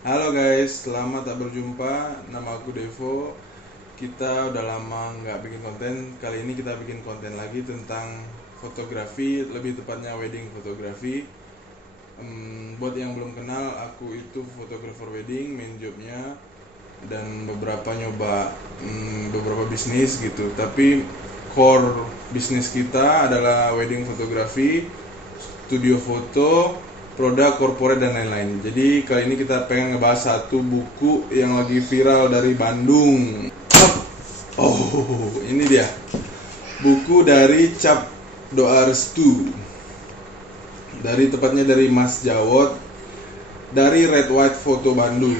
Halo guys, selamat tak berjumpa. Nama aku Devo. Kita udah lama nggak bikin konten. Kali ini kita bikin konten lagi tentang fotografi, lebih tepatnya wedding fotografi. Buat yang belum kenal, aku itu fotografer wedding, main jobnya, dan beberapa nyoba beberapa bisnis gitu. Tapi core bisnis kita adalah wedding fotografi, studio foto, produk corporate dan lain-lain. Jadi kali ini kita pengen ngebahas satu buku yang lagi viral dari Bandung. Oh, ini dia. Buku dari Cap Doa Restu. Tepatnya dari Mas Jawod dari Red White Photo Bandung.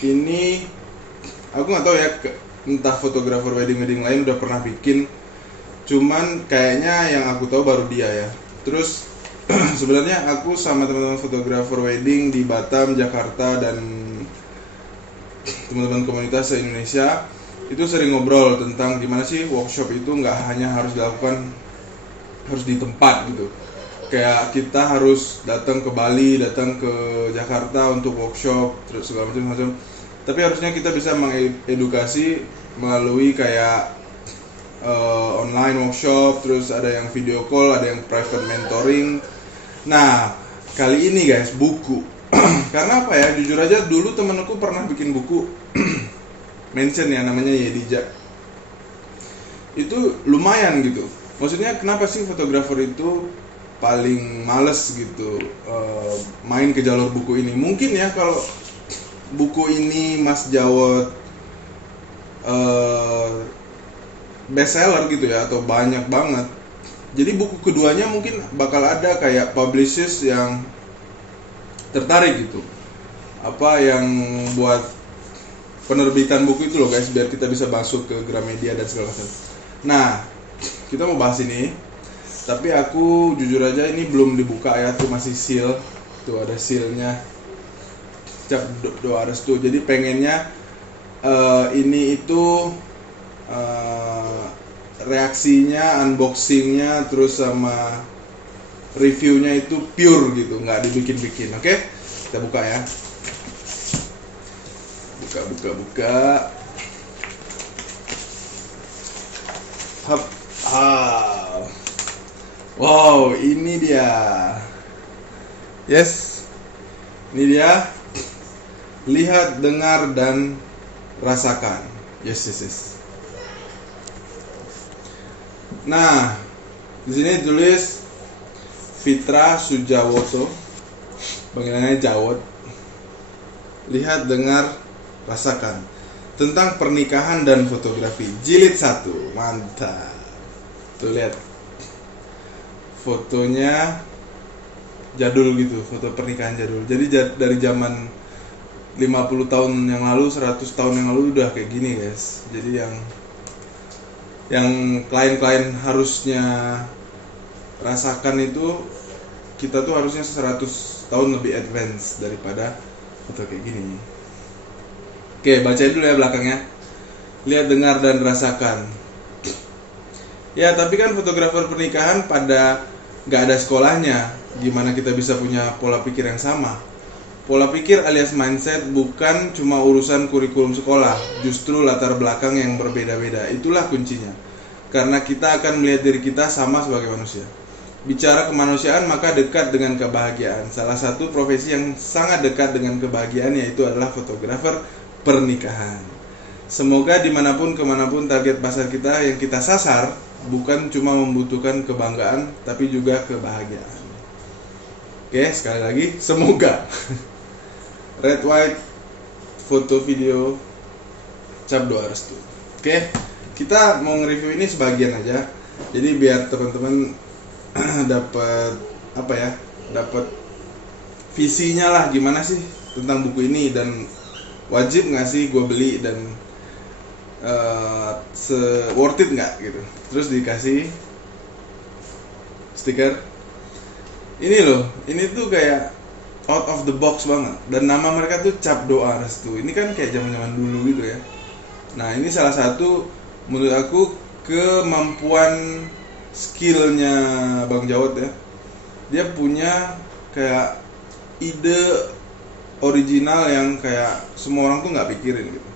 Ini aku nggak tahu ya, entah fotografer wedding lain udah pernah bikin. Cuman kayaknya yang aku tahu baru dia ya. Terus sebenarnya aku sama teman-teman fotografer wedding di Batam, Jakarta, dan teman-teman komunitas se-Indonesia itu sering ngobrol tentang gimana sih workshop itu nggak hanya harus dilakukan harus di tempat gitu. Kayak kita harus datang ke Bali, datang ke Jakarta untuk workshop, terus segala macam. Tapi harusnya kita bisa mengedukasi melalui kayak online workshop, terus ada yang video call, ada yang private mentoring. Nah, kali ini guys, buku. Karena apa ya, jujur aja dulu temen aku pernah bikin buku mention ya, namanya Yedija. Itu lumayan gitu. Maksudnya kenapa sih fotografer itu paling males gitu main ke jalur buku ini? Mungkin ya kalau buku ini Mas Jawod best seller gitu ya, atau banyak banget, jadi buku keduanya mungkin bakal ada kayak publishers yang tertarik gitu, apa yang buat penerbitan buku itu loh guys, biar kita bisa masuk ke Gramedia dan segala macam. Nah, kita mau bahas ini, tapi aku jujur aja ini belum dibuka ya, tuh masih seal, tuh ada sealnya Cap Doa Restu. Jadi pengennya ini itu reaksinya, unboxingnya, terus sama reviewnya itu pure gitu, nggak dibikin-bikin. Oke, kita buka ya. Buka. Hap. Wow, ini dia. Yes, ini dia. Lihat, dengar, dan rasakan. Yes. Nah, di sini tulis Fitra Sujawoto, panggilannya Jawod. Lihat, dengar, rasakan tentang pernikahan dan fotografi, jilid 1. Mantap. Tuh lihat. Fotonya jadul gitu, foto pernikahan jadul. Jadi dari zaman 50 tahun yang lalu, 100 tahun yang lalu udah kayak gini, guys. Jadi yang klien-klien harusnya rasakan itu, kita tuh harusnya 100 tahun lebih advance daripada foto kayak gini. Oke, bacain dulu ya belakangnya. Lihat, dengar, dan rasakan. Ya, tapi kan fotografer pernikahan pada gak ada sekolahnya. Gimana kita bisa punya pola pikir yang sama? Pola pikir alias mindset bukan cuma urusan kurikulum sekolah, justru latar belakang yang berbeda-beda. Itulah kuncinya. Karena kita akan melihat diri kita sama sebagai manusia. Bicara kemanusiaan maka dekat dengan kebahagiaan. Salah satu profesi yang sangat dekat dengan kebahagiaan yaitu adalah fotografer pernikahan. Semoga dimanapun kemanapun target pasar kita yang kita sasar bukan cuma membutuhkan kebanggaan, tapi juga kebahagiaan. Oke, sekali lagi, semoga. Red White Foto Video Cap Doa Restu. Oke, kita mau nge-review ini sebagian aja. Jadi biar teman-teman dapat apa ya? Dapat visinya lah, gimana sih tentang buku ini, dan wajib nggak sih gue beli, dan worth it nggak gitu. Terus dikasih stiker ini loh, ini tuh kayak out of the box banget, dan nama mereka tuh Cap Doa Restu. Ini kan kayak zaman dulu gitu ya. Nah, ini salah satu menurut aku kemampuan skillnya Bang Jawod ya. Dia punya kayak ide original yang kayak semua orang tuh nggak pikirin gitu.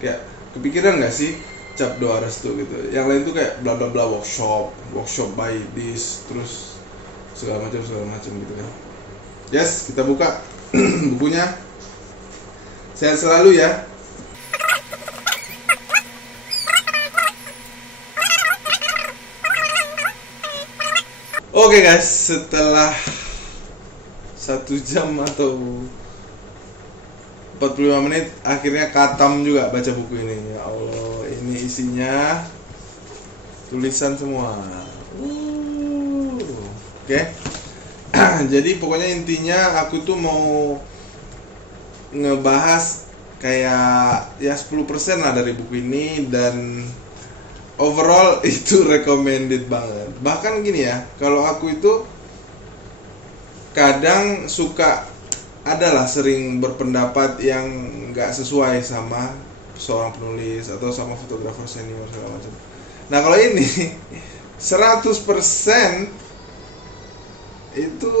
Kayak kepikiran nggak sih cap doa restu gitu. Yang lain tuh kayak bla bla bla workshop by this, terus segala macam gitu kan. Yes, kita buka bukunya. Sehat selalu ya. Oke guys, setelah 1 jam atau 45 menit akhirnya katam juga baca buku ini. Ya Allah, ini isinya tulisan semua. Oke. Jadi pokoknya intinya aku tuh mau ngebahas kayak ya 10% lah dari buku ini, dan overall itu recommended banget. Bahkan gini ya, kalau aku itu kadang suka adalah sering berpendapat yang nggak sesuai sama seorang penulis atau sama fotografer senior segala macam. Nah kalau ini 100% itu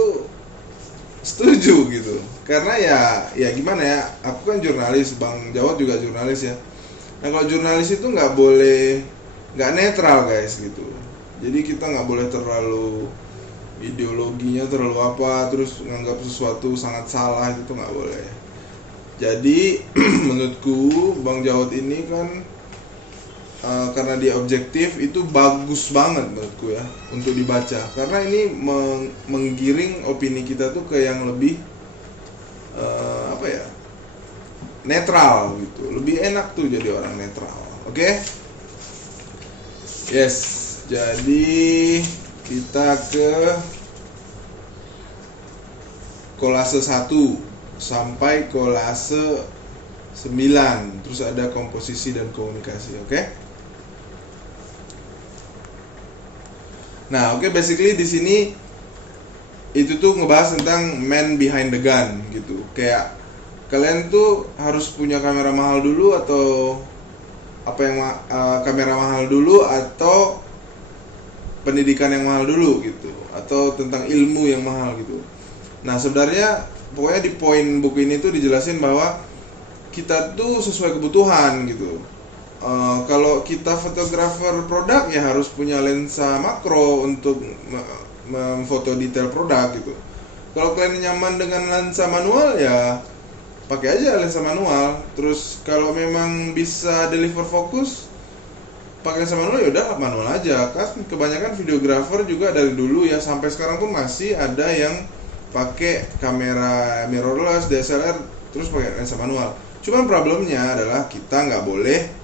setuju gitu. Karena ya gimana ya, aku kan jurnalis, Bang Jawad juga jurnalis ya. Nah kalau jurnalis itu nggak netral guys gitu. Jadi kita nggak boleh terlalu ideologinya terlalu apa, terus nganggap sesuatu sangat salah, itu nggak boleh. Jadi menurutku Bang Jawad ini kan karena dia objektif, itu bagus banget menurutku ya untuk dibaca, karena ini menggiring opini kita tuh ke yang lebih netral gitu. Lebih enak tuh jadi orang netral. Oke? Yes, jadi kita ke kolase 1 sampai kolase 9, terus ada komposisi dan komunikasi. Oke? Nah, basically di sini itu tuh ngebahas tentang man behind the gun gitu. Kayak kalian tuh harus punya kamera mahal dulu, atau kamera mahal dulu, atau pendidikan yang mahal dulu gitu, atau tentang ilmu yang mahal gitu. Nah sebenarnya pokoknya di poin buku ini tuh dijelasin bahwa kita tuh sesuai kebutuhan gitu. Kalau kita fotografer produk ya harus punya lensa makro untuk memfoto detail produk gitu. Kalau kalian nyaman dengan lensa manual ya pakai aja lensa manual. Terus kalau memang bisa deliver fokus pakai lensa manual, ya udah manual aja. Kan kebanyakan videografer juga dari dulu ya sampai sekarang pun masih ada yang pakai kamera mirrorless DSLR terus pakai lensa manual. Cuman problemnya adalah kita nggak boleh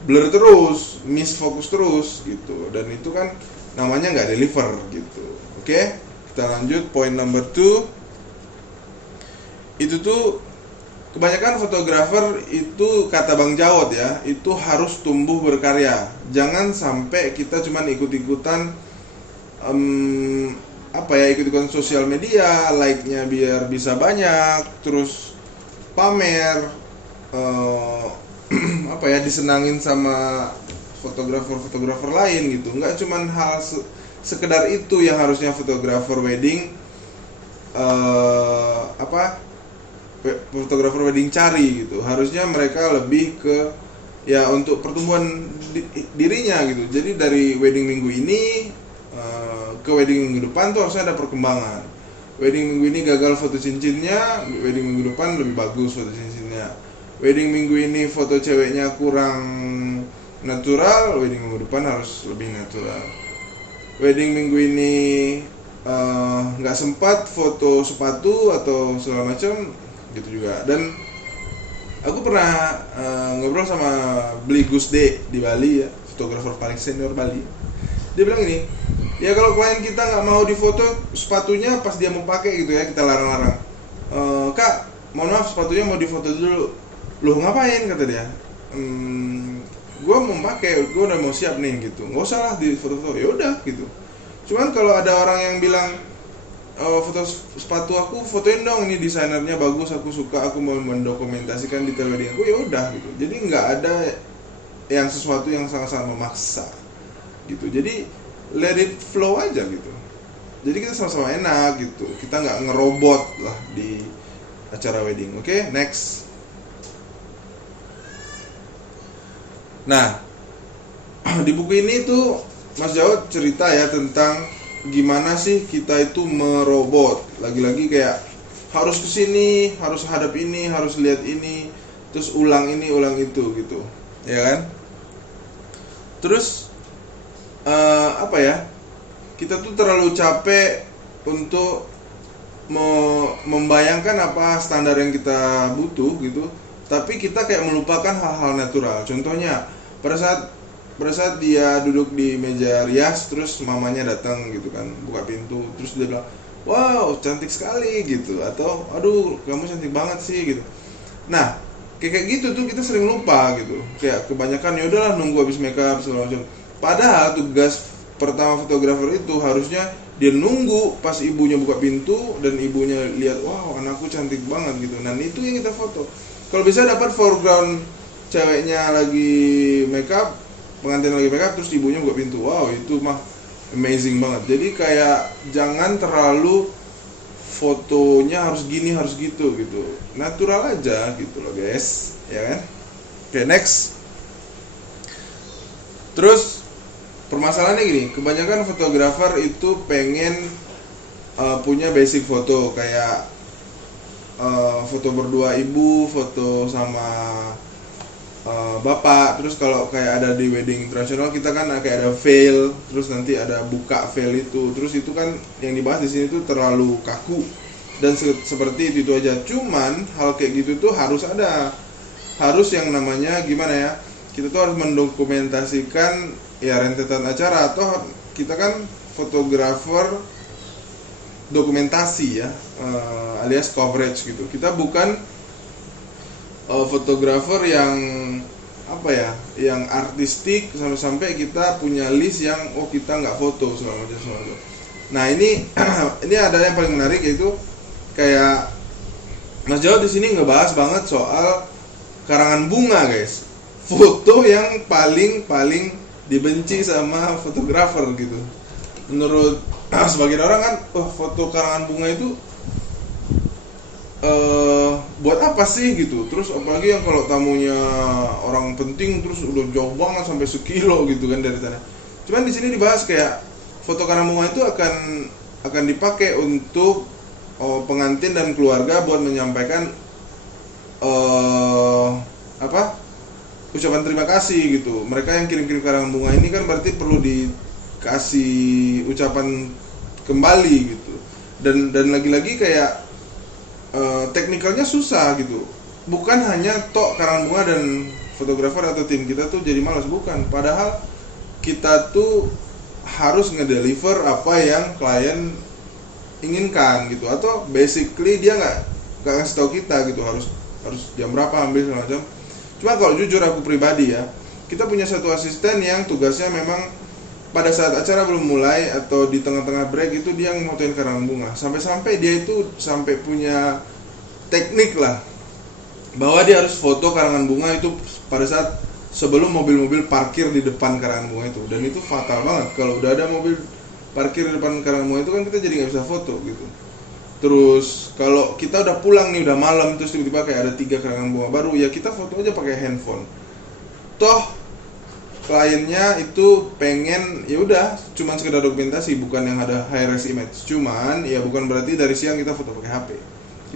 blur terus, miss fokus terus gitu, dan itu kan namanya nggak deliver gitu. Oke, kita lanjut poin number 2. Itu tuh kebanyakan fotografer itu, kata Bang Jawad ya, itu harus tumbuh berkarya. Jangan sampai kita cuman ikut-ikutan ikut-ikutan sosial media, like-nya biar bisa banyak, terus pamer, disenangin sama fotografer lain gitu. Nggak cuman hal sekedar itu yang harusnya fotografer wedding fotografer wedding cari gitu. Harusnya mereka lebih ke ya untuk pertumbuhan dirinya gitu. Jadi dari wedding minggu ini ke wedding minggu depan tuh harusnya ada perkembangan. Wedding minggu ini gagal foto cincinnya, wedding minggu depan lebih bagus foto cincinnya. Wedding minggu ini foto ceweknya kurang natural, wedding minggu depan harus lebih natural. Wedding minggu ini nggak sempat foto sepatu atau segala macam gitu juga. Dan aku pernah ngobrol sama Bli Gusde di Bali ya, fotografer paling senior Bali. Dia bilang gini, ya kalau klien kita nggak mau difoto sepatunya pas dia mau pakai gitu ya, kita larang-larang. Kak, mohon maaf sepatunya mau difoto dulu. Loh ngapain, kata dia. Gue mau pakai, gue udah mau siap nih gitu. Nggak usah lah di foto-foto, ya udah gitu. Cuman kalau ada orang yang bilang foto sepatu aku, fotoin dong, ini desainernya bagus, aku suka, aku mau mendokumentasikan detail wedding aku, ya udah gitu. Jadi nggak ada yang sesuatu yang sangat-sangat memaksa gitu. Jadi let it flow aja gitu. Jadi kita sama-sama enak gitu. Kita nggak ngerobot lah di acara wedding. Oke, next. Nah, di buku ini tuh Mas Jawad cerita ya tentang gimana sih kita itu merobot. Lagi-lagi kayak harus kesini, harus hadap ini, harus lihat ini, terus ulang ini, ulang itu gitu, ya kan? Terus apa ya? Kita tuh terlalu capek untuk membayangkan apa standar yang kita butuh gitu, tapi kita kayak melupakan hal-hal natural. Contohnya pada saat dia duduk di meja rias, terus mamanya datang gitu kan, buka pintu, terus dia bilang, wow cantik sekali gitu, atau aduh kamu cantik banget sih gitu. Nah kayak gitu tuh kita sering lupa gitu, kayak kebanyakan ya udahlah nunggu habis makeup segala macam. Padahal tugas pertama fotografer itu harusnya dia nunggu pas ibunya buka pintu dan ibunya lihat, wow anakku cantik banget gitu. Dan itu yang kita foto. Kalau bisa dapat foreground ceweknya lagi makeup, pengantin lagi makeup, terus ibunya buka pintu, wow itu mah amazing banget. Jadi kayak jangan terlalu fotonya harus gini harus gitu, natural aja gitu loh guys, ya kan? Oke, next. Terus permasalahannya gini, kebanyakan fotografer itu pengen punya basic foto kayak foto berdua ibu, foto sama bapak. Terus kalau kayak ada di wedding internasional kita kan kayak ada veil, terus nanti ada buka veil itu. Terus itu kan yang dibahas di sini tuh terlalu kaku dan seperti itu aja. Cuman hal kayak gitu tuh harus yang namanya gimana ya? Kita tuh harus mendokumentasikan ya rentetan acara, atau kita kan fotografer dokumentasi ya, alias coverage gitu. Kita bukan fotografer yang apa ya, yang artistik sampai kita punya list yang kita nggak foto segala macam. Nah ini ini ada yang paling menarik, yaitu kayak Mas Jawad di sini ngebahas banget soal karangan bunga guys, foto yang paling dibenci sama fotografer gitu. Menurut sebagian orang kan, foto karangan bunga itu buat apa sih gitu. Terus apalagi yang kalau tamunya orang penting, terus udah jauh banget sampai sekilo gitu kan dari sana. Cuman di sini dibahas kayak foto karangan bunga itu akan dipakai untuk pengantin dan keluarga buat menyampaikan ucapan terima kasih gitu. Mereka yang kirim-kirim karangan bunga ini kan berarti perlu dikasih ucapan kembali gitu. Dan lagi-lagi kayak teknikalnya susah gitu. Bukan hanya karangan bunga dan fotografer atau tim kita tuh jadi malas, bukan. Padahal kita tuh harus ngedeliver apa yang klien inginkan gitu, atau basically dia nggak kasih tahu kita gitu harus jam berapa ambil segala macam. Cuma kalau jujur aku pribadi ya, kita punya satu asisten yang tugasnya memang pada saat acara belum mulai atau di tengah-tengah break itu dia ngotoin karangan bunga. Sampai-sampai dia itu sampai punya teknik lah, bahwa dia harus foto karangan bunga itu pada saat sebelum mobil-mobil parkir di depan karangan bunga itu. Dan itu fatal banget, kalau udah ada mobil parkir di depan karangan bunga itu kan kita jadi nggak bisa foto gitu. Terus kalau kita udah pulang nih, udah malam, terus tiba-tiba kayak ada 3 karangan bunga baru, ya kita foto aja pakai handphone. Toh kliennya itu pengen ya udah cuman sekedar dokumentasi, bukan yang ada high res image. Cuman ya bukan berarti dari siang kita foto pakai HP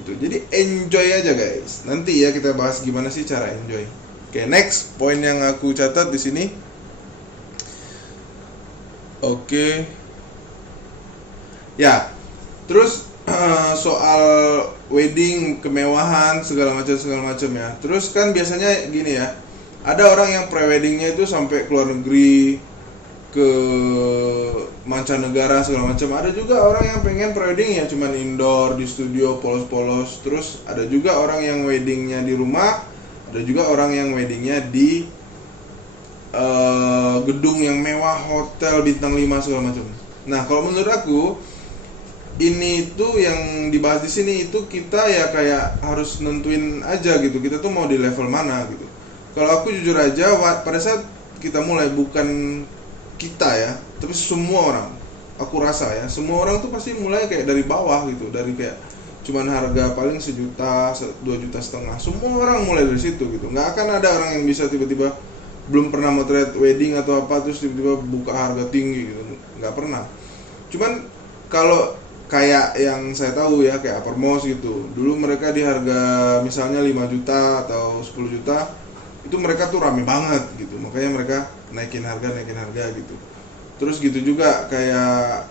gitu. Jadi enjoy aja guys. Nanti ya kita bahas gimana sih cara enjoy. Oke, next poin yang aku catat di sini. Oke. Ya. Terus soal wedding, kemewahan segala macam ya. Terus kan biasanya gini ya, ada orang yang pre-weddingnya itu sampai keluar negeri, ke mancanegara segala macam. Ada juga orang yang pengen pre-wedding ya cuman indoor di studio polos-polos. Terus ada juga orang yang weddingnya di rumah, ada juga orang yang weddingnya di gedung yang mewah, hotel bintang 5 segala macam. Nah kalau menurut aku ini tuh yang dibahas di sini itu kita ya kayak harus nentuin aja gitu, kita tuh mau di level mana gitu. Kalau aku jujur aja, pada saat kita mulai, bukan kita ya, tapi semua orang, aku rasa ya, semua orang tuh pasti mulai kayak dari bawah gitu, dari kayak cuman harga paling 1 juta, 2,5 juta, semua orang mulai dari situ gitu. Nggak akan ada orang yang bisa tiba-tiba belum pernah motret wedding atau apa terus tiba-tiba buka harga tinggi gitu, nggak pernah. Cuman kalau kayak yang saya tahu ya, kayak Uppermost gitu, dulu mereka di harga misalnya 5 juta atau 10 juta itu mereka tuh rame banget gitu, makanya mereka naikin harga gitu. Terus gitu juga kayak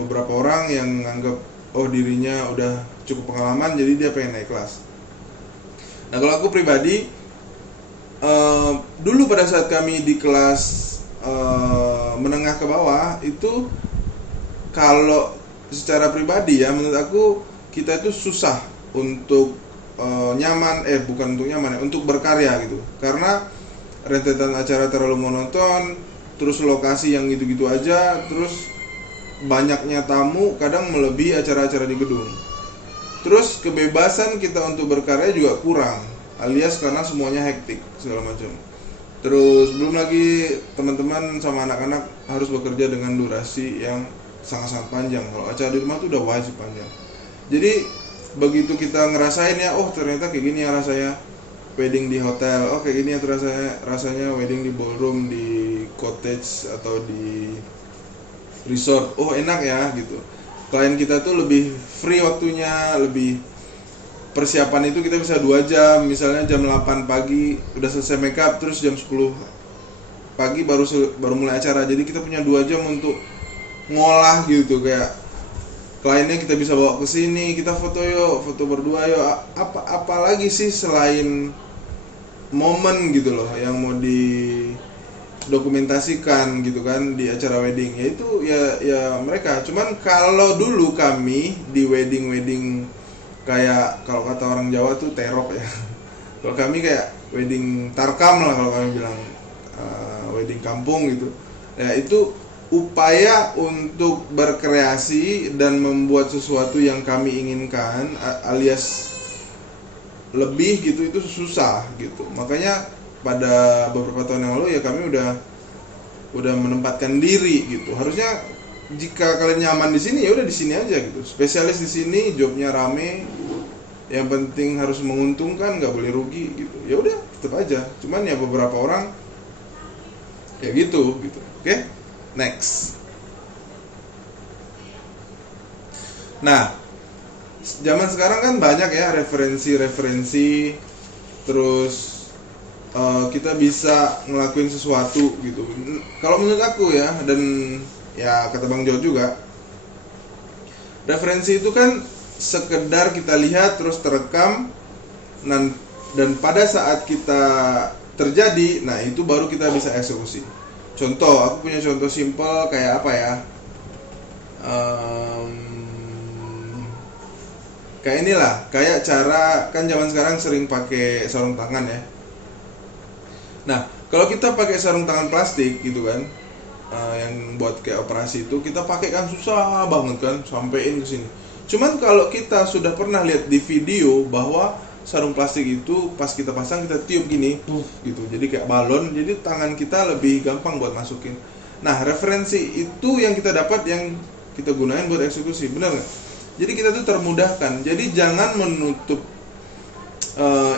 beberapa orang yang nganggap oh dirinya udah cukup pengalaman jadi dia pengen naik kelas. Nah kalau aku pribadi dulu pada saat kami di kelas menengah ke bawah itu, kalau secara pribadi ya menurut aku kita itu susah untuk bukan untuk nyaman ya, untuk berkarya gitu, karena rentetan acara terlalu monoton, terus lokasi yang gitu-gitu aja, terus banyaknya tamu kadang melebihi acara-acara di gedung. Terus kebebasan kita untuk berkarya juga kurang, alias karena semuanya hektik segala macam. Terus belum lagi teman-teman sama anak-anak harus bekerja dengan durasi yang sangat-sangat panjang. Kalau acara di rumah tuh udah wajib panjang. Jadi begitu kita ngerasain ya, oh ternyata kayak gini ya rasanya wedding di hotel, oh kayak gini ya rasanya wedding di ballroom, di cottage atau di resort, oh enak ya gitu. Klien kita tuh lebih free waktunya, lebih persiapan itu kita bisa 2 jam, misalnya jam 8 pagi udah selesai make up, terus jam 10 pagi baru mulai acara. Jadi kita punya 2 jam untuk ngolah gitu, kayak kliennya kita bisa bawa ke sini, kita foto yuk, foto berdua yuk, apa lagi sih selain momen gitu loh yang mau dokumentasikan gitu kan di acara wedding, yaitu ya mereka. Cuman kalau dulu kami di wedding kayak kalau kata orang Jawa tuh terok ya. Kalau kami kayak wedding tarkam lah kalau kami bilang, wedding kampung gitu. Ya itu upaya untuk berkreasi dan membuat sesuatu yang kami inginkan alias lebih gitu, itu susah gitu. Makanya pada beberapa tahun yang lalu ya kami udah menempatkan diri gitu. Harusnya jika kalian nyaman di sini ya udah di sini aja gitu. Spesialis di sini, jobnya rame, yang penting harus menguntungkan, nggak boleh rugi gitu. Ya udah tetap aja. Cuman ya beberapa orang kayak gitu. Oke? Next. Nah, zaman sekarang kan banyak ya referensi, terus kita bisa ngelakuin sesuatu gitu. Kalau menurut aku ya, dan ya kata Bang Jo juga, referensi itu kan sekedar kita lihat terus terekam, dan pada saat kita terjadi, nah itu baru kita bisa eksekusi. Contoh, aku punya contoh simple kayak apa ya, kayak inilah, kayak cara kan zaman sekarang sering pakai sarung tangan ya. Nah, kalau kita pakai sarung tangan plastik gitu kan, yang buat kayak operasi itu, kita pakai kan susah banget kan, sampein ke sini. Cuman kalau kita sudah pernah lihat di video bahwa sarung plastik itu pas kita pasang kita tiup gini, gitu. Jadi kayak balon, jadi tangan kita lebih gampang buat masukin. Nah, referensi itu yang kita dapat, yang kita gunain buat eksekusi, benar nggak? Jadi kita tuh termudahkan. Jadi jangan menutup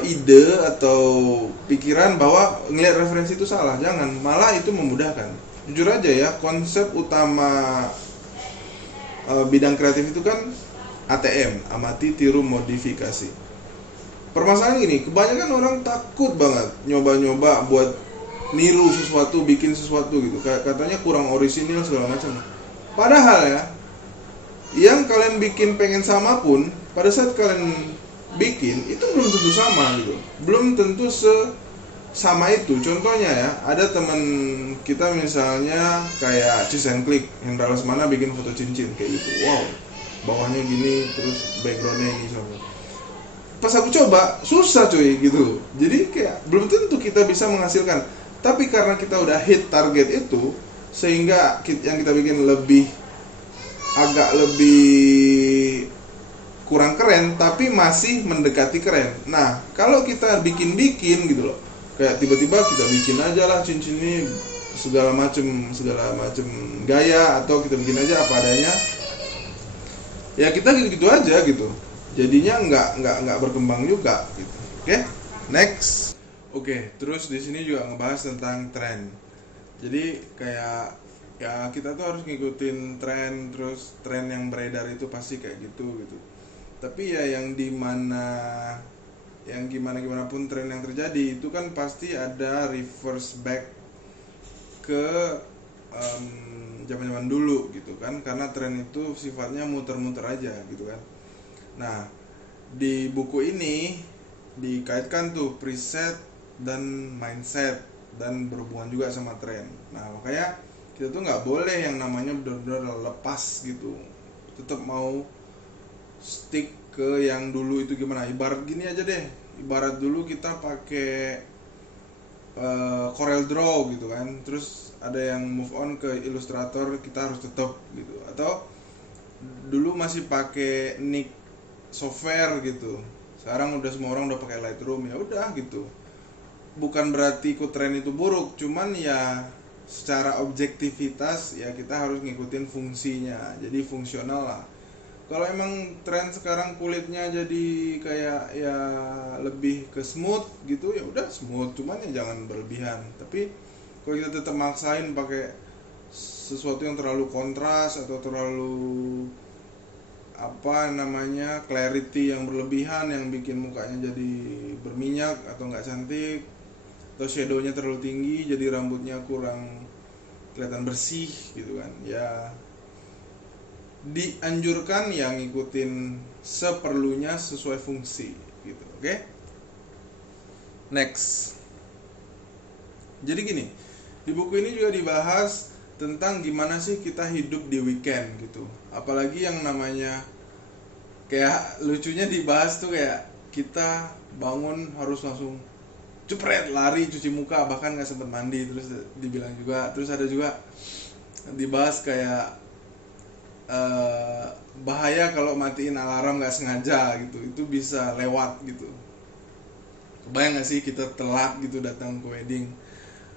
ide atau pikiran bahwa ngelihat referensi itu salah, jangan, malah itu memudahkan. Jujur aja ya, konsep utama bidang kreatif itu kan ATM, amati, tiru, modifikasi. Permasalahan gini, kebanyakan orang takut banget nyoba-nyoba buat niru sesuatu, bikin sesuatu gitu, katanya kurang orisinil segala macam. Padahal ya, yang kalian bikin pengen sama pun, pada saat kalian bikin itu belum tentu sama gitu, belum tentu sama itu. Contohnya ya, ada teman kita misalnya kayak Cheese and Click, Hendra Lesmana bikin foto cincin kayak gitu, wow, bawahnya gini, terus backgroundnya ini sama. Pas aku coba, susah cuy gitu. Jadi kayak belum tentu kita bisa menghasilkan. Tapi karena kita udah hit target itu, sehingga yang kita bikin agak lebih kurang keren, tapi masih mendekati keren. Nah, kalau kita bikin gitu loh, kayak tiba-tiba kita bikin aja lah cincin ini segala macem gaya, atau kita bikin aja apa adanya, ya kita gitu-gitu aja gitu. jadinya nggak berkembang juga gitu. Oke, next. Oke, terus di sini juga ngebahas tentang tren. Jadi kayak ya kita tuh harus ngikutin tren, terus tren yang beredar itu pasti kayak gitu. Tapi ya yang gimana pun tren yang terjadi itu kan pasti ada reverse back ke zaman-zaman dulu gitu kan, karena tren itu sifatnya muter-muter aja gitu kan. Nah, di buku ini dikaitkan tuh preset dan mindset dan berhubungan juga sama tren. Nah, makanya kita tuh nggak boleh yang namanya benar-benar lepas gitu, tetap mau stick ke yang dulu itu. Gimana, ibarat gini aja deh, ibarat dulu kita pakai Corel Draw gitu kan, terus ada yang move on ke Illustrator, kita harus tetap gitu. Atau dulu masih pakai Nik software gitu, sekarang udah semua orang udah pakai Lightroom, ya udah gitu. Bukan berarti ikut tren itu buruk, cuman ya secara objektivitas ya kita harus ngikutin fungsinya, jadi fungsional lah. Kalau emang tren sekarang kulitnya jadi kayak ya lebih ke smooth gitu, ya udah smooth, cuman ya jangan berlebihan. Tapi kalau kita tetap maksain pakai sesuatu yang terlalu kontras atau terlalu apa namanya clarity yang berlebihan yang bikin mukanya jadi berminyak atau nggak cantik, atau shadownya terlalu tinggi jadi rambutnya kurang kelihatan bersih gitu kan, ya dianjurkan yang ngikutin seperlunya sesuai fungsi gitu. Oke? Next. Jadi gini, di buku ini juga dibahas tentang gimana sih kita hidup di weekend gitu. Apalagi yang namanya kayak lucunya dibahas tuh kayak kita bangun harus langsung cepret lari cuci muka, bahkan nggak sempet mandi, terus dibilang juga. Terus ada juga dibahas kayak bahaya kalau matiin alarm nggak sengaja gitu, itu bisa lewat gitu. Kebayang nggak sih kita telat gitu datang ke wedding,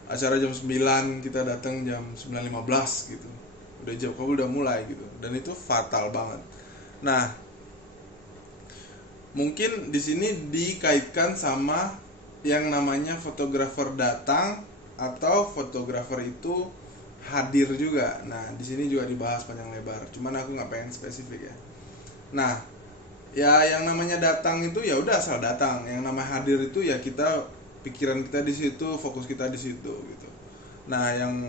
acara jam 9 kita datang jam 9.15 gitu, udah jam kabul udah mulai gitu, dan itu fatal banget. Nah, mungkin di sini dikaitkan sama yang namanya fotografer datang atau fotografer itu hadir juga. Nah, di sini juga dibahas panjang lebar. Cuman aku nggak pengen spesifik ya. Nah, ya yang namanya datang itu ya udah asal datang. Yang namanya hadir itu ya kita pikiran kita di situ, fokus kita di situ gitu. Nah, yang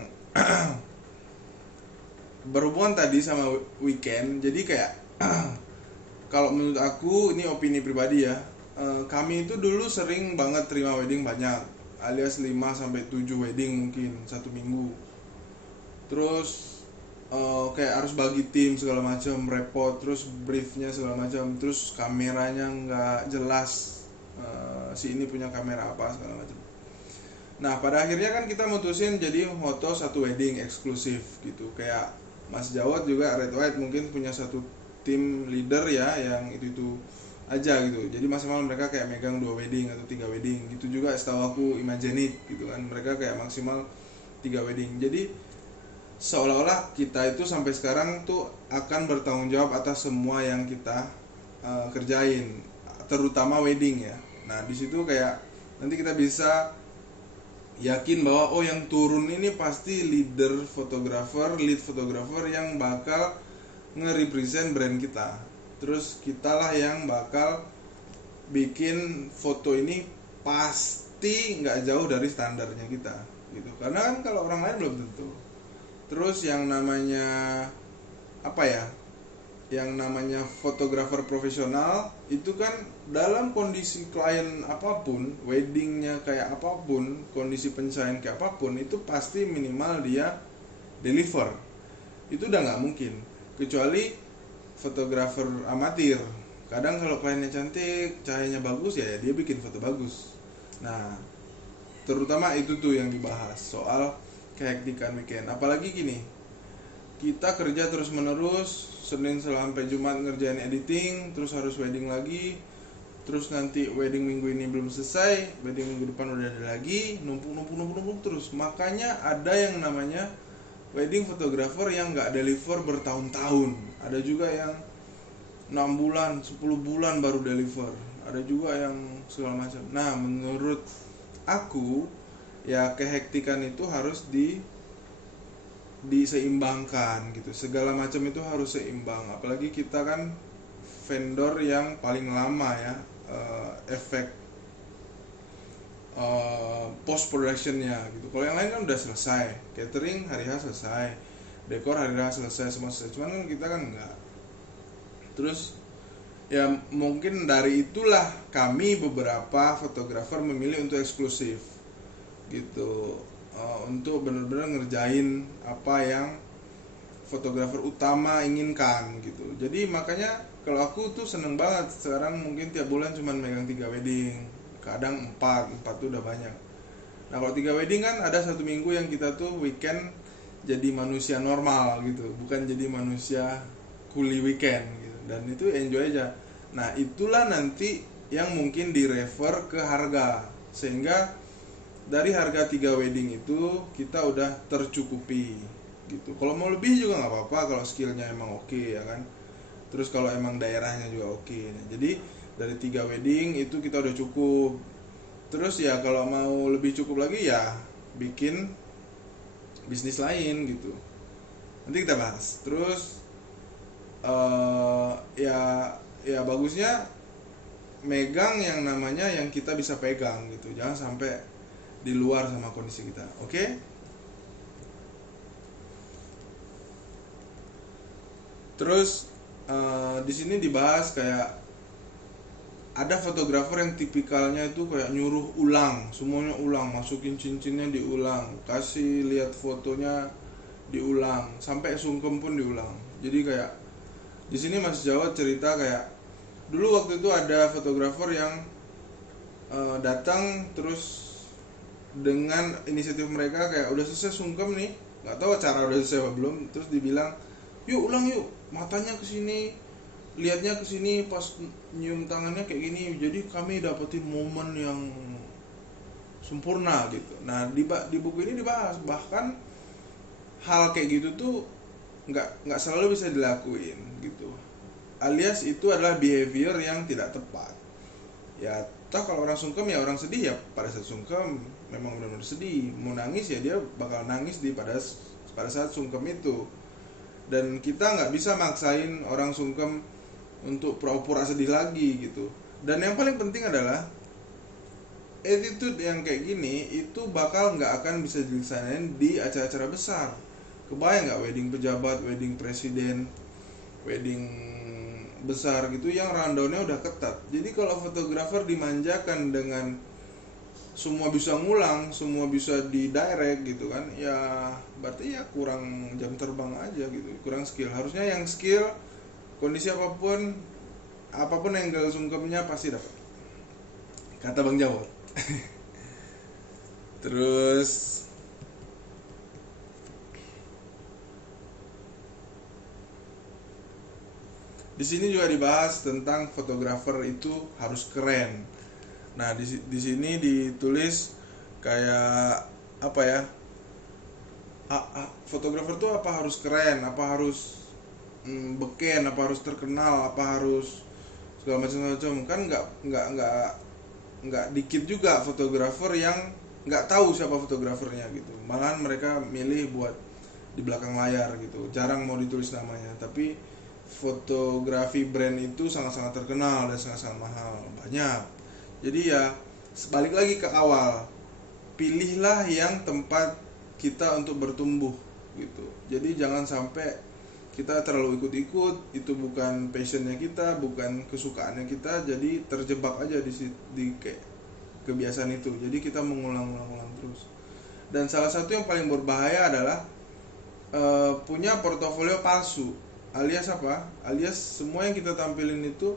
berhubungan tadi sama weekend, jadi kayak kalau menurut aku ini opini pribadi ya. Kami itu dulu sering banget terima wedding banyak, alias 5 sampai 7 wedding mungkin satu minggu. Terus kayak harus bagi tim segala macam, repot, terus briefnya segala macam, terus kameranya nggak jelas, si ini punya kamera apa segala macam. Nah, pada akhirnya kan kita mutusin jadi foto satu wedding eksklusif gitu. Kayak Mas Jawad juga Red White mungkin punya satu tim leader ya yang itu aja gitu. Jadi maksimal mereka kayak megang 2 wedding atau 3 wedding gitu. Juga setahu aku Imagenik gitu kan, mereka kayak maksimal 3 wedding. Jadi seolah-olah kita itu sampai sekarang tuh akan bertanggung jawab atas semua yang kita kerjain, terutama wedding ya. Nah, di situ kayak nanti kita bisa yakin bahwa oh yang turun ini pasti lead fotografer yang bakal nge-represent brand kita. Terus kitalah yang bakal bikin foto ini pasti nggak jauh dari standarnya kita gitu. Karena kan kalau orang lain belum tentu. Terus yang namanya apa ya, yang namanya fotografer profesional itu kan dalam kondisi klien apapun, weddingnya kayak apapun, kondisi pencahayaan kayak apapun, itu pasti minimal dia deliver. Itu udah nggak mungkin, kecuali fotografer amatir. Kadang kalau kliennya cantik, cahayanya bagus, ya dia bikin foto bagus. Nah, terutama itu tuh yang dibahas soal kehektikan weekend. Apalagi gini, kita kerja terus menerus, Senin sampai Jumat ngerjain editing, terus harus wedding lagi, terus nanti wedding minggu ini belum selesai, wedding minggu depan udah ada lagi, numpuk terus. Makanya ada yang namanya wedding photographer yang nggak deliver bertahun-tahun. Ada juga yang 6 bulan 10 bulan baru deliver, ada juga yang segala macam. Nah menurut aku ya kehektikan itu harus diseimbangkan gitu, segala macam itu harus seimbang, apalagi kita kan vendor yang paling lama ya, efek post productionnya gitu. Kalau yang lain kan udah selesai, catering hari H selesai, dekor hari H selesai, semua selesai, cuman kan kita kan enggak. Terus ya mungkin dari itulah kami beberapa fotografer memilih untuk eksklusif gitu, untuk benar-benar ngerjain apa yang fotografer utama inginkan gitu. Jadi makanya kalau aku tuh seneng banget sekarang, mungkin tiap bulan cuman megang 3 wedding, kadang 4 tuh udah banyak. Nah kalau 3 wedding kan ada 1 minggu yang kita tuh weekend jadi manusia normal gitu, bukan jadi manusia kuli weekend gitu, dan itu enjoy aja. Nah itulah nanti yang mungkin direfer ke harga, sehingga dari harga 3 wedding itu kita udah tercukupi gitu. Kalau mau lebih juga nggak apa-apa kalau skillnya emang oke ya kan. Terus kalau emang daerahnya juga oke. Nah, jadi dari 3 wedding itu kita udah cukup. Terus ya kalau mau lebih cukup lagi ya bikin bisnis lain gitu. Nanti kita bahas. Terus ya bagusnya megang yang namanya yang kita bisa pegang gitu. Jangan sampai di luar sama kondisi kita. Oke? Terus di sini dibahas kayak ada fotografer yang tipikalnya itu kayak nyuruh ulang, semuanya ulang, masukin cincinnya diulang, kasih lihat fotonya diulang, sampai sungkem pun diulang. Jadi kayak di sini Mas Jawad cerita kayak dulu waktu itu ada fotografer yang datang terus dengan inisiatif mereka kayak udah selesai sungkem nih, nggak tahu cara udah selesai apa belum, terus dibilang yuk ulang yuk, matanya ke sini, lihatnya ke sini, pas nyium tangannya kayak gini, jadi kami dapetin momen yang sempurna gitu. Nah di buku ini dibahas bahkan hal kayak gitu tuh nggak selalu bisa dilakuin gitu, alias itu adalah behavior yang tidak tepat. Ya toh kalau orang sungkem ya orang sedih ya pada saat sungkem memang benar-benar sedih, mau nangis ya dia bakal nangis pada saat sungkem itu. Dan kita nggak bisa maksain orang sungkem untuk pura-pura sedih lagi gitu. Dan yang paling penting adalah attitude yang kayak gini itu bakal nggak akan bisa dilaksanain di acara-acara besar. Kebayang nggak wedding pejabat, wedding presiden, wedding besar gitu yang rundownnya udah ketat. Jadi kalau fotografer dimanjakan dengan semua bisa ngulang, semua bisa di direct gitu kan, ya berarti ya kurang jam terbang aja gitu, kurang skill. Harusnya yang skill kondisi apapun angle sungkemnya pasti dapat, kata Bang Jawad. Terus di sini juga dibahas tentang fotografer itu harus keren. Nah di sini ditulis kayak apa ya, fotografer tuh apa harus keren, apa harus beken, apa harus terkenal, apa harus segala macam kan. Nggak dikit juga fotografer yang nggak tahu siapa fotografernya gitu, malahan mereka milih buat di belakang layar gitu, jarang mau ditulis namanya. Tapi fotografi brand itu sangat-sangat terkenal dan sangat-sangat mahal, banyak. Jadi ya balik lagi ke awal, pilihlah yang tempat kita untuk bertumbuh gitu. Jadi jangan sampai kita terlalu ikut-ikut, itu bukan passionnya kita, bukan kesukaannya kita, jadi terjebak aja di kayak kebiasaan itu. Jadi kita mengulang-ulang terus. Dan salah satu yang paling berbahaya adalah punya portofolio palsu. Alias apa? Alias semua yang kita tampilin itu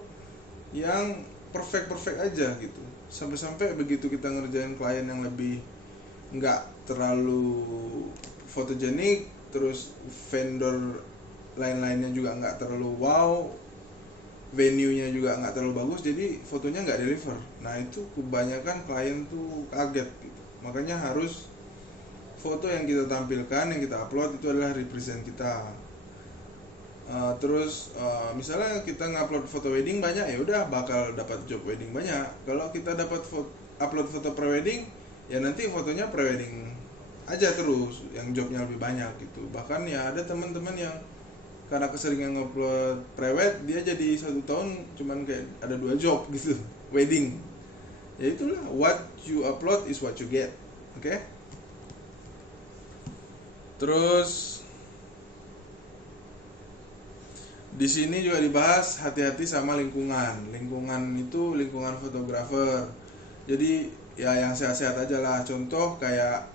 yang perfect aja gitu. Sampai begitu kita ngerjain klien yang lebih nggak terlalu fotogenik, terus vendor lain-lainnya juga nggak terlalu wow, venue-nya juga nggak terlalu bagus, jadi fotonya nggak deliver. Nah itu kebanyakan klien tuh kaget gitu. Makanya harus foto yang kita tampilkan, yang kita upload itu adalah represent kita. Misalnya kita ngupload foto wedding banyak, ya udah bakal dapat job wedding banyak. Kalau kita dapat upload foto prewedding, ya nanti fotonya prewedding aja terus, yang jobnya lebih banyak gitu. Bahkan ya ada teman-teman yang karena keseringan ngupload prewed, dia jadi 1 tahun cuman kayak ada 2 job gitu wedding. Ya itulah, what you upload is what you get. Oke? Terus di sini juga dibahas hati-hati sama lingkungan. Lingkungan itu lingkungan fotografer. Jadi ya yang sehat-sehat aja lah. Contoh kayak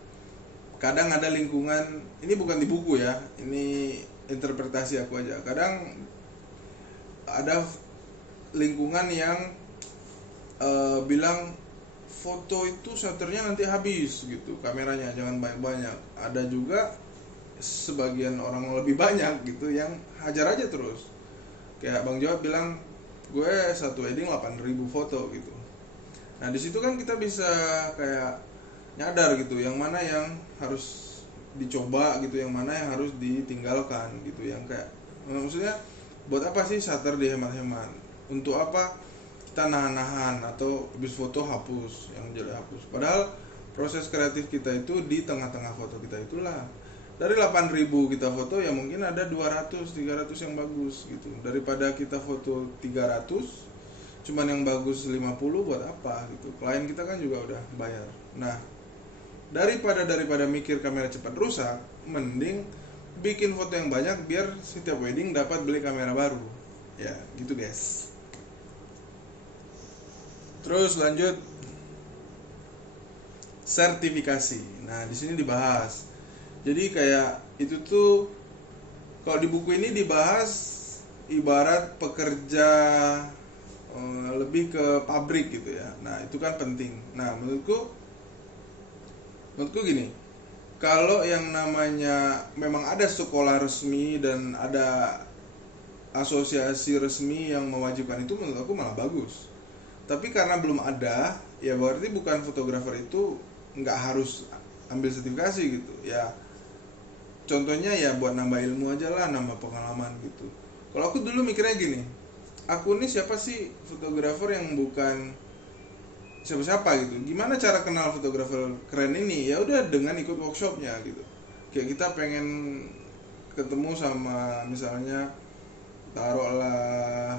kadang ada lingkungan, ini bukan di buku ya, ini interpretasi aku aja. Kadang ada lingkungan yang bilang foto itu shutternya nanti habis gitu, kameranya jangan banyak-banyak. Ada juga sebagian orang lebih banyak gitu yang hajar aja terus. Kayak Bang Jawab bilang, gue satu wedding 8.000 foto gitu. Nah di situ kan kita bisa kayak nyadar gitu, yang mana yang harus dicoba gitu, yang mana yang harus ditinggalkan gitu. Yang kayak maksudnya buat apa sih shutter dihemat-hemat? Untuk apa kita nahan-nahan atau habis foto hapus, yang jelek hapus? Padahal proses kreatif kita itu di tengah-tengah foto kita itulah. Dari 8.000 kita foto ya mungkin ada 200, 300 yang bagus gitu. Daripada kita foto 300 cuman yang bagus 50, buat apa gitu. Klien kita kan juga udah bayar. Nah, daripada mikir kamera cepat rusak, mending bikin foto yang banyak biar setiap wedding dapat beli kamera baru. Ya, gitu guys. Terus lanjut sertifikasi. Nah, di sini dibahas. Jadi kayak itu tuh kalau di buku ini dibahas ibarat pekerja lebih ke pabrik gitu ya. Nah, itu kan penting. Nah, menurutku gini, kalau yang namanya memang ada sekolah resmi dan ada asosiasi resmi yang mewajibkan itu, menurut aku malah bagus. Tapi karena belum ada, ya berarti bukan fotografer itu nggak harus ambil sertifikasi gitu ya. Contohnya ya buat nambah ilmu aja lah, nambah pengalaman gitu. Kalau aku dulu mikirnya gini, aku ini siapa sih fotografer yang bukan siapa-siapa gitu. Gimana cara kenal fotografer keren ini? Ya udah dengan ikut workshopnya gitu. Kayak kita pengen ketemu sama misalnya taruhlah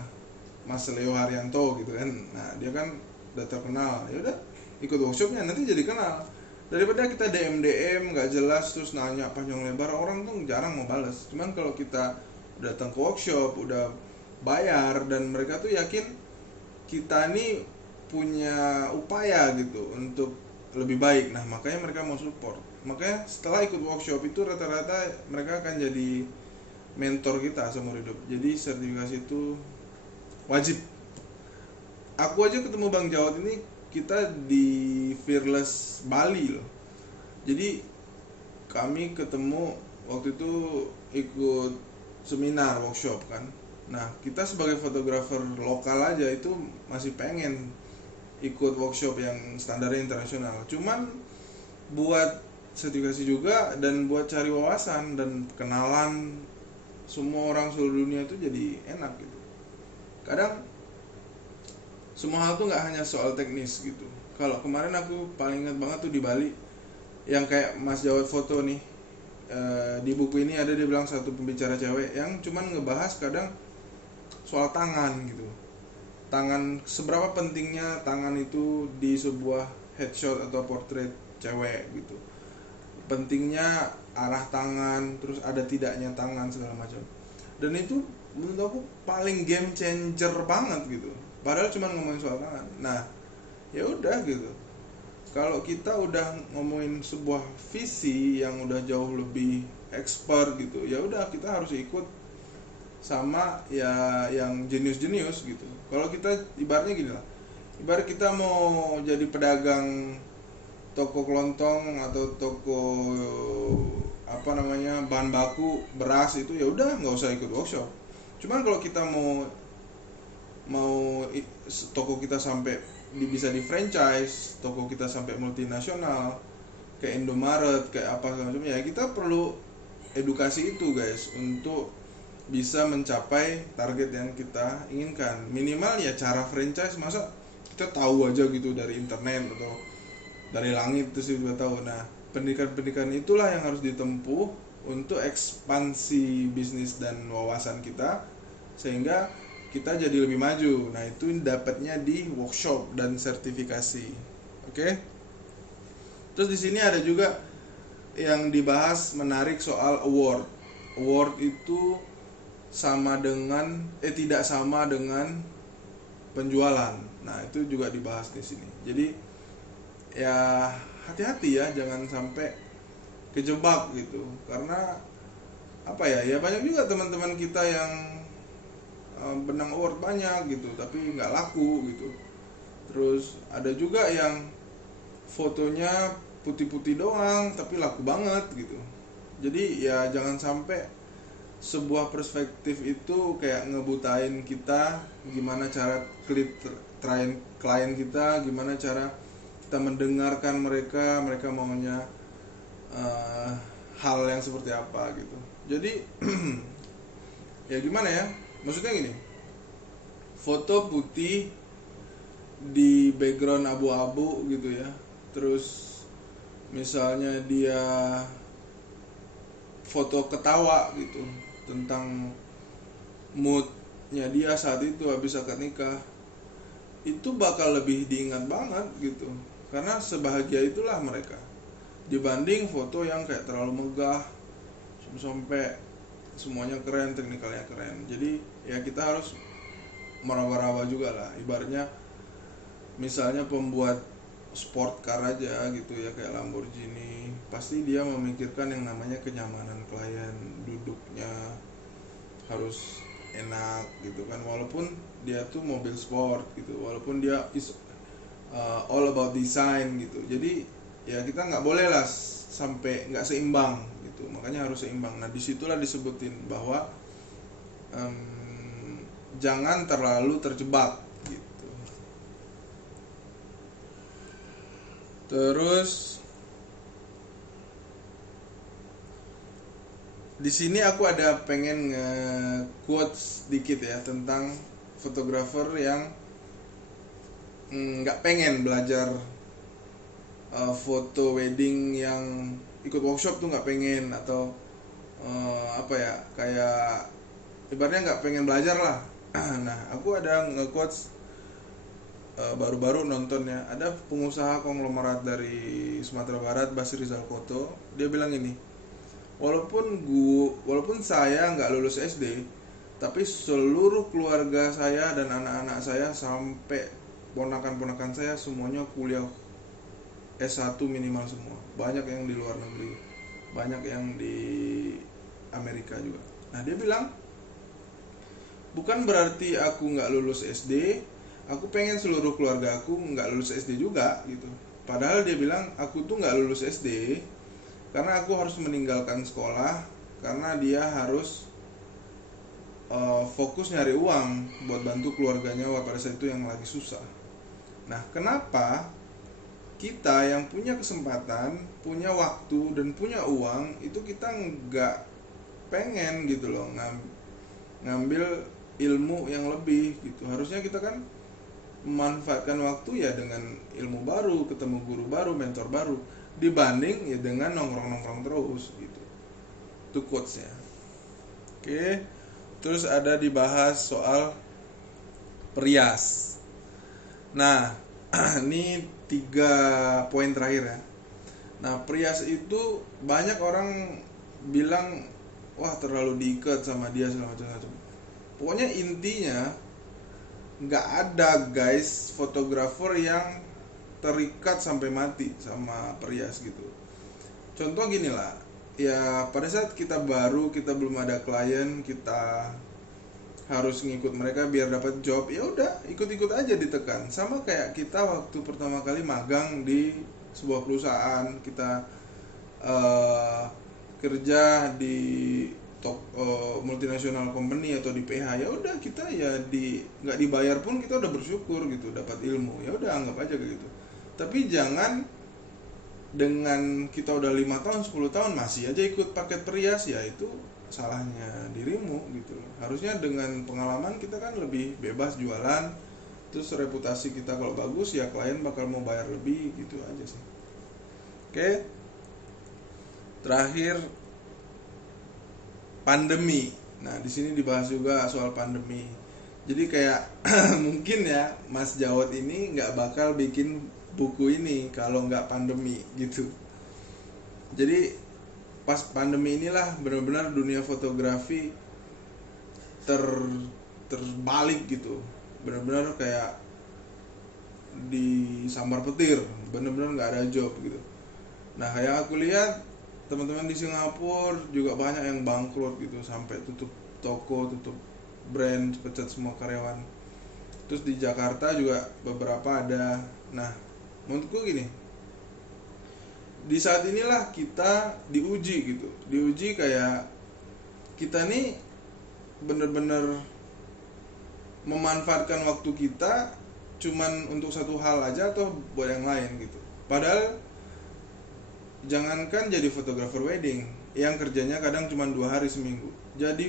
Mas Leo Haryanto gitu kan. Nah, dia kan udah terkenal. Ya udah ikut workshopnya, nanti jadi kenal. Daripada kita DM nggak jelas terus nanya panjang lebar, orang tuh jarang mau balas. Cuman kalau kita datang ke workshop udah bayar dan mereka tuh yakin kita nih punya upaya gitu untuk lebih baik, nah makanya mereka mau support. Makanya setelah ikut workshop itu rata-rata mereka akan jadi mentor kita seumur hidup. Jadi sertifikasi itu wajib. Aku aja ketemu Bang Jawad ini kita di Fearless Bali loh. Jadi kami ketemu waktu itu ikut seminar workshop kan. Nah, kita sebagai fotografer lokal aja itu masih pengen ikut workshop yang standarnya internasional. Cuman buat sertifikasi juga dan buat cari wawasan dan kenalan semua orang seluruh dunia itu jadi enak gitu. Kadang semua hal tuh nggak hanya soal teknis gitu. Kalau kemarin aku paling ingat banget tuh di Bali, yang kayak Mas Jawad foto nih, di buku ini ada dia bilang satu pembicara cewek yang cuman ngebahas kadang soal tangan gitu. Tangan, seberapa pentingnya tangan itu di sebuah headshot atau portrait cewek gitu. Pentingnya arah tangan, terus ada tidaknya tangan segala macam. Dan itu menurut aku paling game changer banget gitu. Padahal cuma ngomongin soal tangan. Nah, ya udah gitu. Kalau kita udah ngomongin sebuah visi yang udah jauh lebih expert gitu, ya udah kita harus ikut sama ya yang jenius-jenius gitu. Kalau kita ibaratnya gini lah. Ibarat kita mau jadi pedagang toko kelontong atau toko bahan baku beras itu, ya udah nggak usah ikut workshop. Cuman kalau kita mau toko kita sampai bisa di franchise, toko kita sampai multinasional kayak Indomaret, kayak apa segala macam, ya kita perlu edukasi itu guys, untuk bisa mencapai target yang kita inginkan. Minimal ya cara franchise, masa kita tahu aja gitu dari internet atau dari langit terus kita tahu. Nah, pendidikan-pendidikan itulah yang harus ditempuh untuk ekspansi bisnis dan wawasan kita sehingga kita jadi lebih maju. Nah, itu dapatnya di workshop dan sertifikasi. Oke? Terus di sini ada juga yang dibahas menarik soal award. Award itu sama dengan tidak sama dengan penjualan. Nah, itu juga dibahas di sini. Jadi ya hati-hati ya, jangan sampai kejebak gitu. Karena apa ya? Ya banyak juga teman-teman kita yang benang award banyak gitu, tapi nggak laku gitu. Terus ada juga yang fotonya putih-putih doang, tapi laku banget gitu. Jadi ya jangan sampai sebuah perspektif itu kayak ngebutain kita gimana cara klien kita, gimana cara kita mendengarkan mereka maunya hal yang seperti apa gitu. Jadi ya gimana ya, maksudnya gini, foto putih di background abu-abu gitu ya, terus misalnya dia foto ketawa gitu tentang moodnya dia saat itu habis akad nikah, itu bakal lebih diingat banget gitu, karena sebahagia itulah mereka dibanding foto yang kayak terlalu megah sampai semuanya keren, teknikalnya keren. Jadi ya kita harus meraba-raba juga lah, ibaratnya misalnya pembuat sport car aja gitu ya, kayak Lamborghini, pasti dia memikirkan yang namanya kenyamanan klien, duduknya harus enak gitu kan, walaupun dia tuh mobil sport gitu, walaupun dia is all about design gitu. Jadi ya kita nggak boleh lah sampai nggak seimbang gitu, makanya harus seimbang. Nah, disitulah disebutin bahwa jangan terlalu terjebak gitu. Terus di sini aku ada pengen nge-quote sedikit ya tentang fotografer yang nggak pengen belajar foto wedding, yang ikut workshop tuh nggak pengen, atau apa ya, kayak ibaratnya nggak pengen belajar lah. Nah, aku ada nge-quote baru-baru nontonnya, ada pengusaha konglomerat dari Sumatera Barat, Basir Rizal Koto. Dia bilang ini, walaupun saya nggak lulus SD, tapi seluruh keluarga saya dan anak-anak saya sampai ponakan-ponakan saya semuanya kuliah S1 minimal semua. Banyak yang di luar negeri, banyak yang di Amerika juga. Nah, dia bilang, bukan berarti aku nggak lulus SD, aku pengen seluruh keluarga aku nggak lulus SD juga gitu. Padahal dia bilang aku tuh nggak lulus SD karena aku harus meninggalkan sekolah, karena dia harus fokus nyari uang buat bantu keluarganya pada saat itu yang lagi susah. Nah, kenapa kita yang punya kesempatan, punya waktu dan punya uang itu kita nggak pengen gitu loh ngambil ilmu yang lebih gitu. Harusnya kita kan memanfaatkan waktu ya dengan ilmu baru, ketemu guru baru, mentor baru, dibanding ya dengan nongkrong-nongkrong terus gitu. Itu quotes-nya. Oke. Terus ada dibahas soal perias. Nah, ini 3 poin terakhir ya. Nah, perias itu banyak orang bilang wah terlalu diikat sama dia segala macam. Pokoknya intinya nggak ada guys fotografer yang terikat sampai mati sama perias gitu. Contoh gini lah, ya pada saat kita belum ada klien, kita harus ngikut mereka biar dapat job, ya udah ikut-ikut aja ditekan. Sama kayak kita waktu pertama kali magang di sebuah perusahaan, kita kerja di multinational company atau di PH, ya udah kita ya nggak dibayar pun kita udah bersyukur gitu, dapat ilmu, ya udah anggap aja kayak gitu. Tapi jangan dengan kita udah 5 tahun 10 tahun masih aja ikut paket perias, ya itu salahnya dirimu gitu. Harusnya dengan pengalaman kita kan lebih bebas jualan, terus reputasi kita kalau bagus ya klien bakal mau bayar lebih gitu aja sih. Oke. Terakhir, pandemi. Nah, di sini dibahas juga soal pandemi. Jadi kayak mungkin ya Mas Jawad ini nggak bakal bikin buku ini kalau nggak pandemi gitu. Jadi pas pandemi inilah benar-benar dunia fotografi terbalik gitu, benar-benar kayak disambar petir, benar-benar nggak ada job gitu. Nah, kayak aku lihat teman-teman di Singapura juga banyak yang bangkrut gitu, sampai tutup toko, tutup brand, pecat semua karyawan. Terus di Jakarta juga beberapa ada. Nah, menurutku gini, di saat inilah kita diuji gitu, diuji kayak kita nih bener-bener memanfaatkan waktu kita cuman untuk satu hal aja atau buat yang lain gitu. Padahal jangankan jadi fotografer wedding yang kerjanya kadang cuma 2 hari seminggu, jadi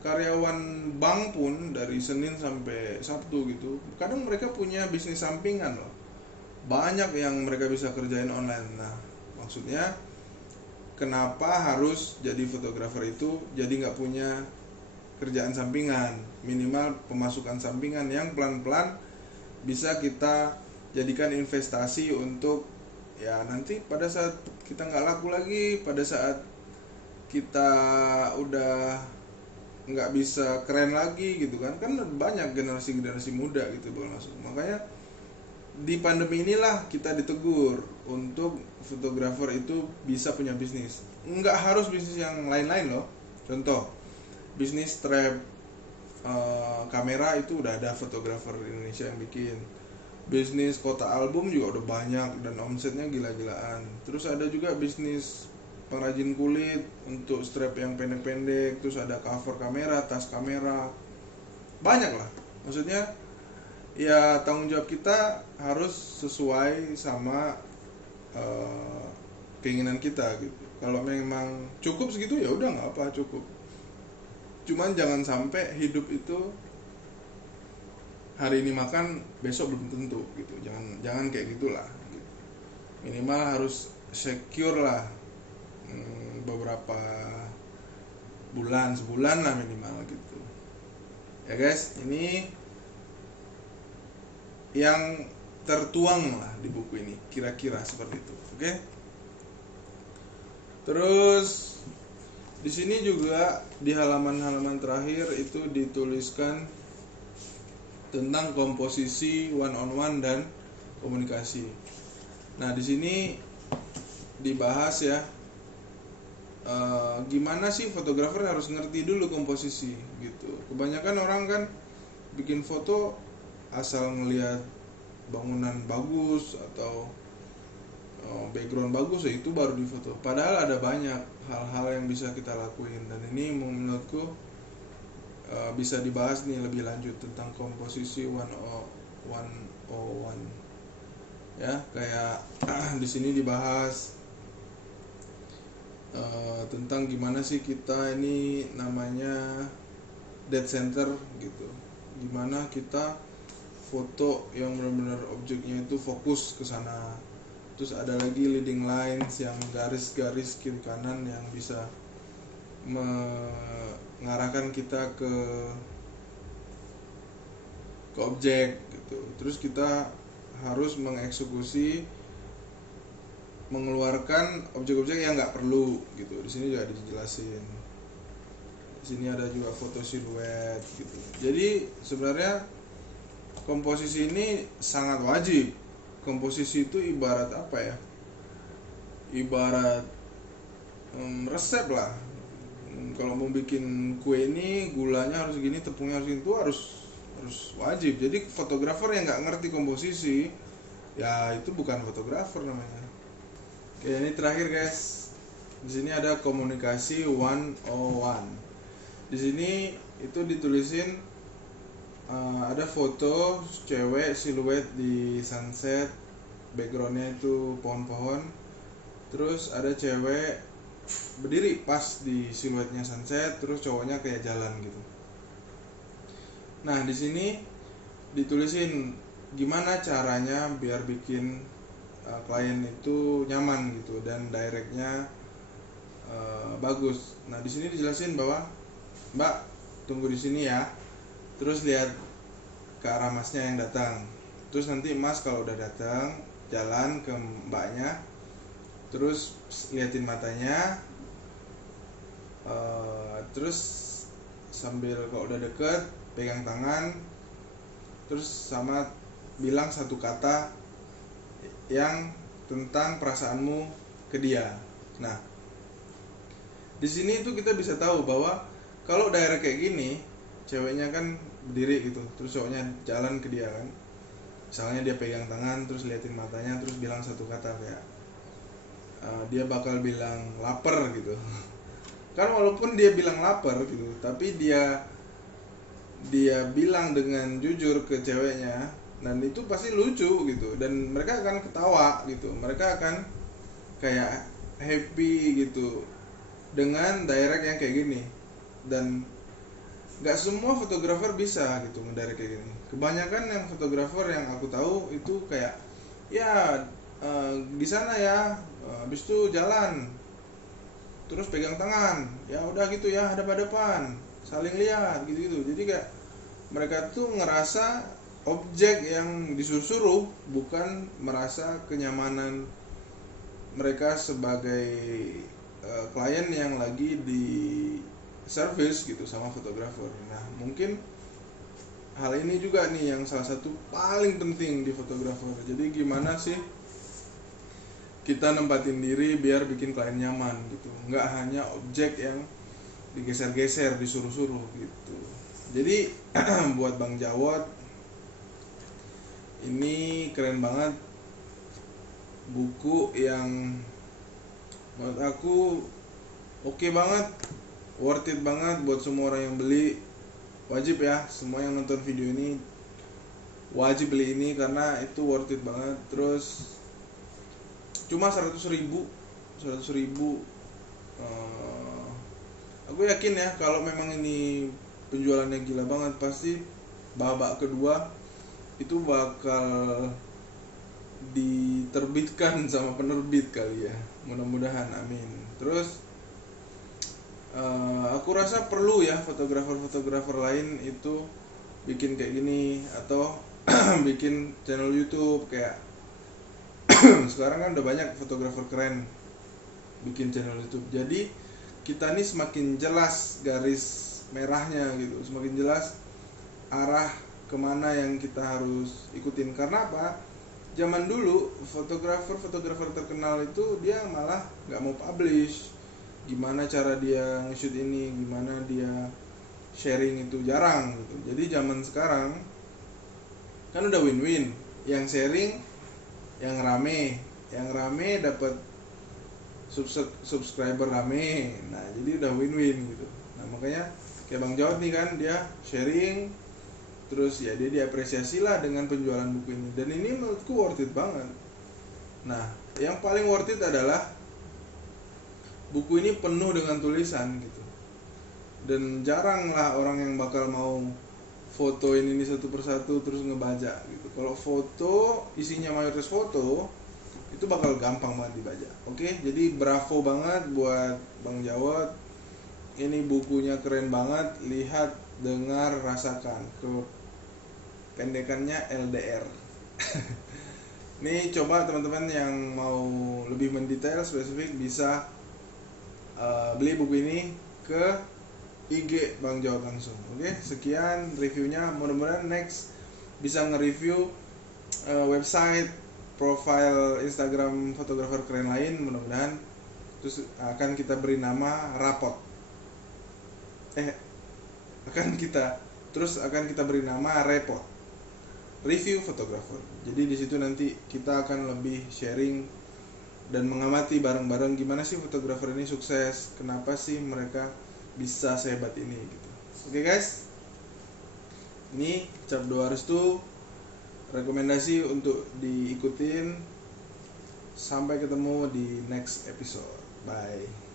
karyawan bank pun dari Senin sampai Sabtu gitu, kadang mereka punya bisnis sampingan loh, banyak yang mereka bisa kerjain online. Nah, maksudnya kenapa harus jadi fotografer itu jadi nggak punya kerjaan sampingan, minimal pemasukan sampingan yang pelan-pelan bisa kita jadikan investasi untuk ya nanti pada saat kita nggak laku lagi, pada saat kita udah nggak bisa keren lagi gitu kan banyak generasi muda gitu bakal masuk. Makanya di pandemi inilah kita ditegur untuk fotografer itu bisa punya bisnis, nggak harus bisnis yang lain-lain loh. Contoh bisnis trap kamera itu udah ada fotografer Indonesia yang bikin. Bisnis kota album juga udah banyak dan omsetnya gila-gilaan. Terus ada juga bisnis pengrajin kulit untuk strap yang pendek-pendek, terus ada cover kamera, tas kamera, banyak lah. Maksudnya ya tanggung jawab kita harus sesuai sama keinginan kita gitu. Kalau memang cukup segitu ya udah nggak apa, cukup. Cuman jangan sampai hidup itu hari ini makan besok belum tentu gitu. Jangan kayak gitulah gitu. Minimal harus secure lah beberapa bulan, sebulan lah minimal gitu ya guys. Ini yang tertuang lah di buku ini, kira-kira seperti itu. Oke. Terus di sini juga di halaman-halaman terakhir itu dituliskan tentang komposisi one on one dan komunikasi. Nah, di sini dibahas ya gimana sih fotografer harus ngerti dulu komposisi gitu. Kebanyakan orang kan bikin foto asal ngelihat bangunan bagus atau background bagus ya itu baru difoto. Padahal ada banyak hal-hal yang bisa kita lakuin, dan ini menurutku bisa dibahas nih lebih lanjut tentang komposisi 101 ya. Kayak di sini dibahas tentang gimana sih kita ini namanya dead center gitu, gimana kita foto yang benar-benar objeknya itu fokus ke sana. Terus ada lagi leading lines yang garis-garis kiri kanan yang bisa mengarahkan kita ke objek gitu. Terus kita harus mengeksekusi, mengeluarkan objek-objek yang nggak perlu gitu. Di sini juga dijelasin. Di sini ada juga foto siluet gitu. Jadi sebenarnya komposisi ini sangat wajib. Komposisi itu ibarat apa ya? Ibarat resep lah. Kalau mau bikin kue ini gulanya harus gini, tepungnya harus gini, itu harus wajib. Jadi fotografer yang nggak ngerti komposisi, ya itu bukan fotografer namanya. Oke, ini terakhir guys. Di sini ada komunikasi 101. Di sini itu ditulisin ada foto cewek siluet di sunset, backgroundnya itu pohon-pohon. Terus ada cewek berdiri pas di siluetnya sunset, terus cowoknya kayak jalan gitu. Nah di sini ditulisin gimana caranya biar bikin klien itu nyaman gitu dan directnya bagus. Nah di sini dijelasin bahwa Mbak tunggu di sini ya, terus lihat ke arah masnya yang datang, terus nanti mas kalau udah datang jalan ke mbaknya, terus liatin matanya, terus sambil kalau udah deket pegang tangan, terus sama bilang satu kata yang tentang perasaanmu ke dia. Nah di sini itu kita bisa tahu bahwa kalau daerah kayak gini, ceweknya kan berdiri gitu, terus cowoknya jalan ke dia kan, misalnya dia pegang tangan, terus liatin matanya, terus bilang satu kata kayak dia bakal bilang lapar gitu. Kan walaupun dia bilang lapar gitu, tapi dia bilang dengan jujur ke ceweknya, dan itu pasti lucu gitu, dan mereka akan ketawa gitu, mereka akan kayak happy gitu dengan direct yang kayak gini. Dan nggak semua fotografer bisa gitu ngedirect kayak gini. Kebanyakan yang fotografer yang aku tahu itu kayak ya di sana ya, habis itu jalan, terus pegang tangan, ya udah gitu ya, hadap-hadapan, saling lihat gitu-gitu. Jadi kayak mereka tuh ngerasa objek yang disuruh, bukan merasa kenyamanan mereka sebagai klien yang lagi di service gitu sama fotografer. Nah mungkin hal ini juga nih yang salah satu paling penting di fotografer. Jadi gimana sih kita nempatin diri biar bikin klien nyaman gitu, nggak hanya objek yang digeser-geser, disuruh-suruh gitu. Jadi buat Bang Jawad ini keren banget, buku yang menurut aku oke banget, worth it banget buat semua orang yang beli. Wajib ya, semua yang nonton video ini wajib beli ini karena itu worth it banget. Terus cuma 100.000. Aku yakin ya kalau memang ini penjualannya gila banget, pasti babak kedua itu bakal diterbitkan sama penerbit kali ya, mudah-mudahan, amin. Terus aku rasa perlu ya fotografer lain itu bikin kayak gini atau bikin channel YouTube kayak sekarang kan udah banyak fotografer keren bikin channel YouTube. Jadi kita nih semakin jelas garis merahnya gitu, semakin jelas arah kemana yang kita harus ikutin. Karena apa? Zaman dulu fotografer terkenal itu dia malah nggak mau publish, gimana cara dia nge-shoot ini, gimana dia sharing itu jarang gitu. Jadi zaman sekarang kan udah win-win, yang sharing yang rame dapat subscriber rame. Nah jadi udah win-win gitu. Nah makanya kayak Bang Jawad nih kan, dia sharing terus ya dia diapresiasi lah dengan penjualan buku ini, dan ini menurutku worth it banget. Nah yang paling worth it adalah buku ini penuh dengan tulisan gitu, dan jarang lah orang yang bakal mau foto ini satu persatu terus ngebaca gitu. Kalau foto isinya mayoritas foto itu bakal gampang banget dibaca. Oke, jadi bravo banget buat Bang Jawad, ini bukunya keren banget, lihat, dengar, rasakan. Pendekannya LDR. Nih coba teman-teman yang mau lebih mendetail spesifik bisa beli buku ini ke IG Bang Jawad langsung. Oke, sekian reviewnya. Mudah-mudahan next bisa nge-review website, profile Instagram fotografer keren lain, mudah-mudahan. Terus akan kita beri nama Rapot. Akan kita beri nama Repot, review fotografer. Jadi di situ nanti kita akan lebih sharing dan mengamati bareng-bareng gimana sih fotografer ini sukses, kenapa sih mereka bisa sehebat ini gitu. Oke guys, ini cap 2 restu, rekomendasi untuk diikutin. Sampai ketemu di next episode. Bye.